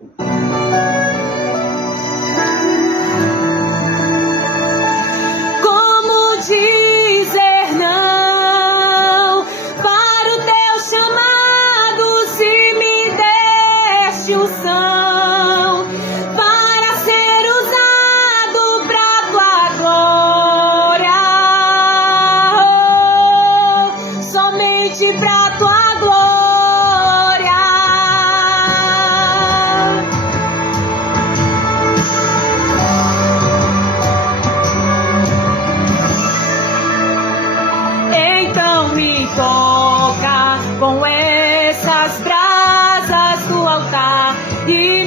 Como dizer não para o teu chamado, se me deste unção para ser usado pra tua glória, somente pra tua glória. Então me toca com essas brasas do altar e